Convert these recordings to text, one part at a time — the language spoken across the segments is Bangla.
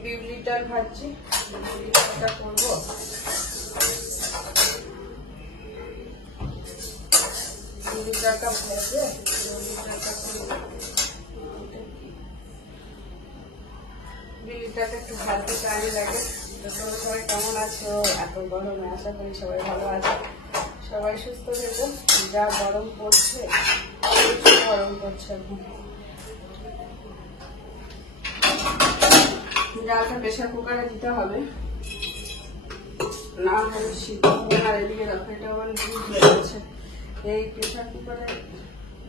বিউলির ডাল ভাজছি, বিউলির ডালটা করবো। বিউলির ডালটা ভেজে বিউলির ডালটা করবো। বিউলির ডালটা একটু ভাজতে টাইম লাগে। তোমরা সবাই কেমন আছো? এত গরমে আশা করি সবাই ভালো আছে, সবাই সুস্থ থেকো। যা গরম পড়ছে, প্রচুর গরম পড়ছে এখন। ডালটা প্রেসার কুকারে দিতে হবে, না হলে সিদ্ধ হবে না। এদিকে দেখো এটা আবার লুজ হয়ে গেছে, এই প্রেসার কুকারে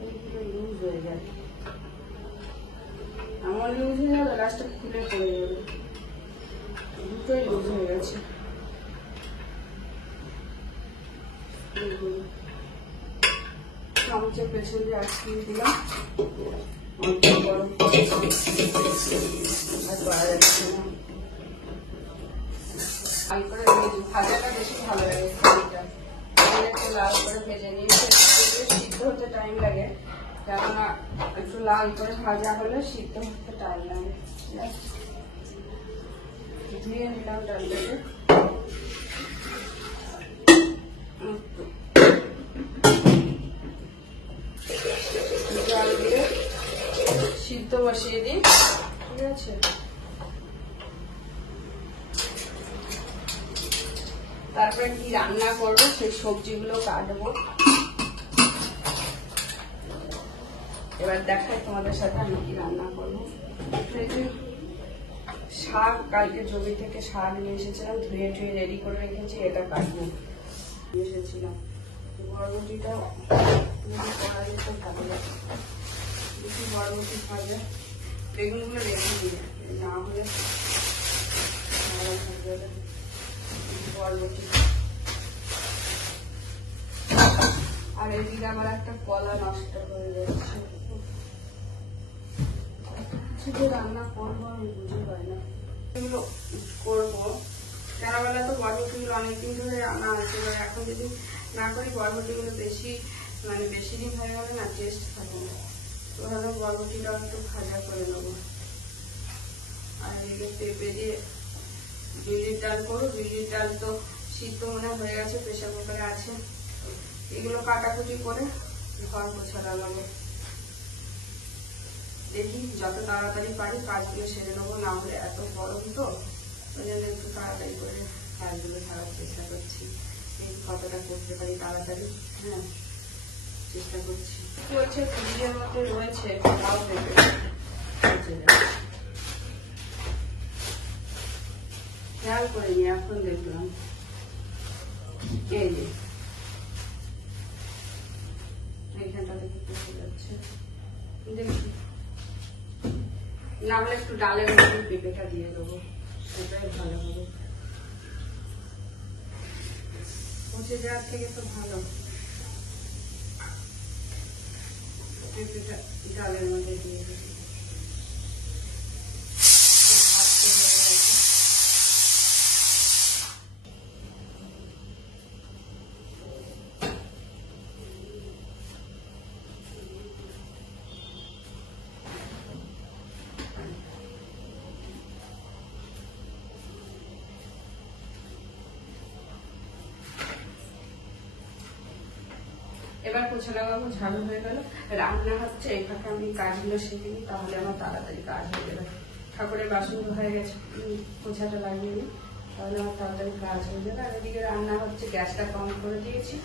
এইগুলো লুজ হয়ে যায়। আমার লুজ হয়ে যাবে, লাস্টে খুলে পড়ে যাবে, দুটোই লুজ হয়ে গেছে। চামচের পেছন দিয়ে আটকিয়ে দিলাম, গরম আর করা যাচ্ছে না। লাল করে ভাজাটা বেশি ভালো লাগে, একটু লাল করে ভেজে নিয়েছে। সিদ্ধ হতে টাইম লাগে, কেননা একটু লাল করে ভাজা হলে সিদ্ধ হতে টাইম লাগে। ধুয়ে নিলাম ডালটাকে, জল দিয়ে সিদ্ধ বসিয়ে দিই। ঠিক আছে, তারপরে কি রান্না করবো সেই সবজিগুলো কাটবো। এবার দেখাই তোমাদের সাথে আমি কি রান্না করবো। শাক কালকে জমি থেকে শাক নিয়ে এসেছিলাম, ধুয়ে টুয়ে রেডি করে রেখেছি, এটা কাটবো এসেছিলাম। বরবটিটা করা যেত ভালো লাগে, বেশি বরবটি ভাজা। বেগুনগুলো রেখে দিয়ে না হলে বরবটি। আর এদিকে আমার একটা কলা নষ্ট হয়ে যাচ্ছে, কিছু রান্না করবো আমি বুঝে পাই না। এগুলো করবো, তেরাবেলা তো বরবটিগুলো অনেকদিন ধরে রান্না আছে, এবার এখন যদি না করি বরবটিগুলো বেশি বেশি দিন হয়ে গেলে না টেস্ট থাকে না। তো ভালো বরবটিটাও একটু ভাজা করে নেবো। আর এদিকে পেঁপে দিয়ে বিউলির ডাল করবো। বিউলির ডাল তো সিদ্ধ মনে হয়ে গেছে, প্রেসার কুকারে আছে। এগুলো কাটাকুটি করে ঘর মোছাড়া লাগবে। দেখি যত তাড়াতাড়ি পারি কাজগুলো সেরে নেবো, না হলে এত গরম তো ওই জন্য একটু তাড়াতাড়ি করে কাজগুলো সারার চেষ্টা করছি। এই কতটা করতে পারি তাড়াতাড়ি, হ্যাঁ চেষ্টা করছি। চলছে, ফ্রিজের মধ্যে রয়েছে, তাও দেখে খেয়াল করিনি, এখন দেখলাম। এই যে এইখানটা থেকে পড়ে যাচ্ছে, দেখি না হলে একটু ডালের মধ্যে পেঁপেটা দিয়ে দেবো, সেটাই ভালো হবে। পচে যাওয়ার থেকে তো ভালো পেঁপেটা ডালের মধ্যে দিয়ে দেবো। এবার পোছা লাগাবো, ঝাড়ু হয়ে গেল, রান্না হচ্ছে। এই ফাঁকে আমি কাজগুলো শিখে নিই, তাহলে আমার তাড়াতাড়ি কাজ হয়ে যাবে। ঠাকুরের বাসন হয়ে গেছে, পোছাটা লাগিয়ে নিই, তাহলে আমার তাড়াতাড়ি কাজ হয়ে যাবে। আর এদিকে রান্না হচ্ছে, গ্যাসটা কম করে দিয়েছি।